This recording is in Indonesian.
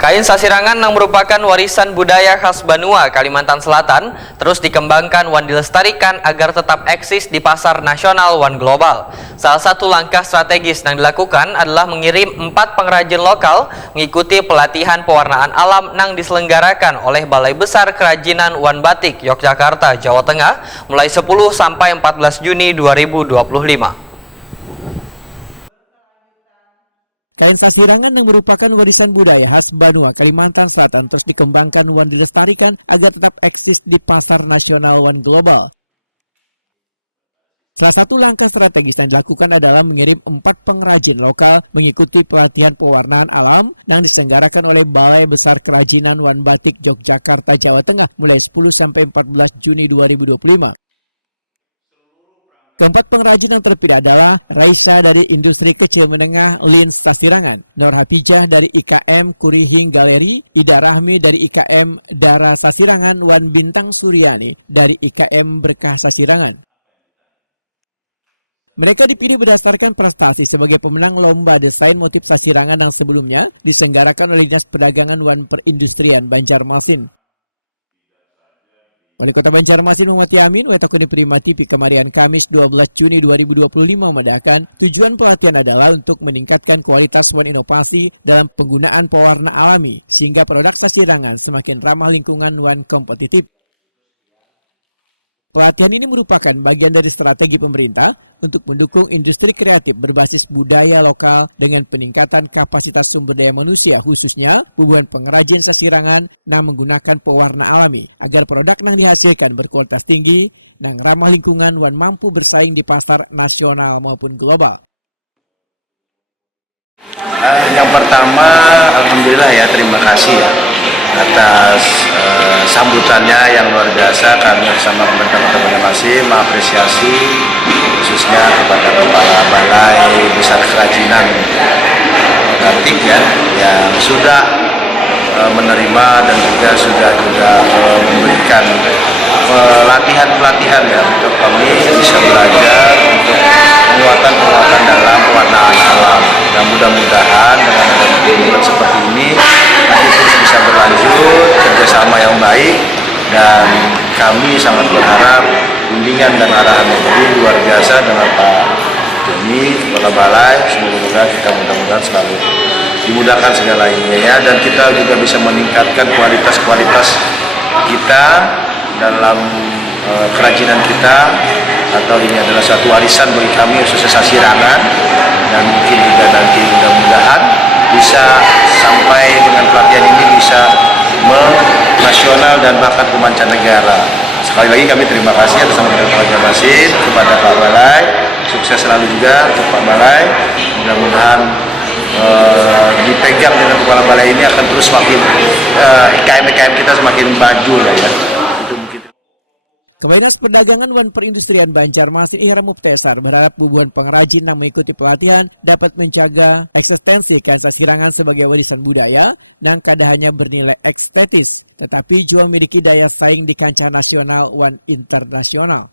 Kain sasirangan yang merupakan warisan budaya khas Banua, Kalimantan Selatan, terus dikembangkan dan dilestarikan agar tetap eksis di pasar nasional dan global. Salah satu langkah strategis yang dilakukan adalah mengirim 4 pengrajin lokal mengikuti pelatihan pewarnaan alam yang diselenggarakan oleh Balai Besar Kerajinan wan Batik Yogyakarta, Jawa Tengah mulai 10 sampai 14 Juni 2025. Kain sasirangan yang merupakan warisan budaya khas Banua, Kalimantan Selatan terus dikembangkan dan dilestarikan agar tetap eksis di pasar nasional dan global. Salah satu langkah strategis yang dilakukan adalah mengirim 4 pengrajin lokal mengikuti pelatihan pewarnaan alam yang diselenggarakan oleh Balai Besar Kerajinan wan Batik Yogyakarta, Jawa Tengah mulai 10 sampai 14 Juni 2025. Keempat pengrajin yang terpilih adalah Raisa dari Industri Kecil Menengah Lins Sasirangan, Nur Hapijah dari IKM Kurihing Galeri, Ida Rahmi dari IKM Dara Sasirangan, wan Bintang Suryani dari IKM Berkah Sasirangan. Mereka dipilih berdasarkan prestasi sebagai pemenang lomba desain motif sasirangan yang sebelumnya diselenggarakan oleh Dinas Perdagangan wan Perindustrian Banjarmasin. Wali Kota Banjarmasin Muhammad Yamin, Wetakuni Prima TV Kemarian Kamis 12 Juni 2025 memandangkan tujuan pelatihan adalah untuk meningkatkan kualitas wan inovasi dalam penggunaan pewarna alami sehingga produk sasirangan semakin ramah lingkungan wan kompetitif. Pelatihan ini merupakan bagian dari strategi pemerintah untuk mendukung industri kreatif berbasis budaya lokal dengan peningkatan kapasitas sumber daya manusia khususnya bubuhan pengrajin sasirangan yang menggunakan pewarna alami agar produk yang dihasilkan berkualitas tinggi, yang ramah lingkungan dan mampu bersaing di pasar nasional maupun global. Yang pertama, alhamdulillah ya, terima kasih ya atas sambutannya yang luar biasa. Kami bersama pemerintah Kota Banjarmasin mengapresiasi khususnya kepada Kepala Balai Besar Kerajinan Batik ya, yang sudah menerima dan juga memberikan pelatihan ya untuk kami bisa belajar untuk penguatan dalam pewarnaan alam. Dan mudah-mudahan dengan kegiatan seperti ini nanti terus bisa berlanjut kerjasama yang baik, dan kami sangat berharap bimbingan dan arahan yang luar biasa dengan Pak Joni, Kepala Balai. Semoga kita mudah-mudahan selalu dimudahkan segala ininya, dan kita juga bisa meningkatkan kualitas kita dalam kerajinan kita, atau ini adalah suatu warisan bagi kami khususnya sasirangan, dan mungkin juga nanti mudah-mudahan bisa sampai dengan pelatihan ini bisa nasional dan bahkan ke mancanegara. Sekali lagi kami terima kasih atas nama Kota Banjarmasin kepada Pak Balai, sukses selalu juga untuk Pak Balai. Mudah-mudahan dipegang dengan Kepala Balai ini akan terus semakin IKM kita semakin maju lah ya. Kepala Dinas Perdagangan wan Perindustrian Banjarmasin Ihram Mubtesar berharap bubuhan pengrajin yang mengikuti pelatihan dapat menjaga eksistensi kain sasirangan sebagai warisan budaya yang kada hanya bernilai estetis, tetapi juga memiliki daya saing di kancah nasional wan internasional.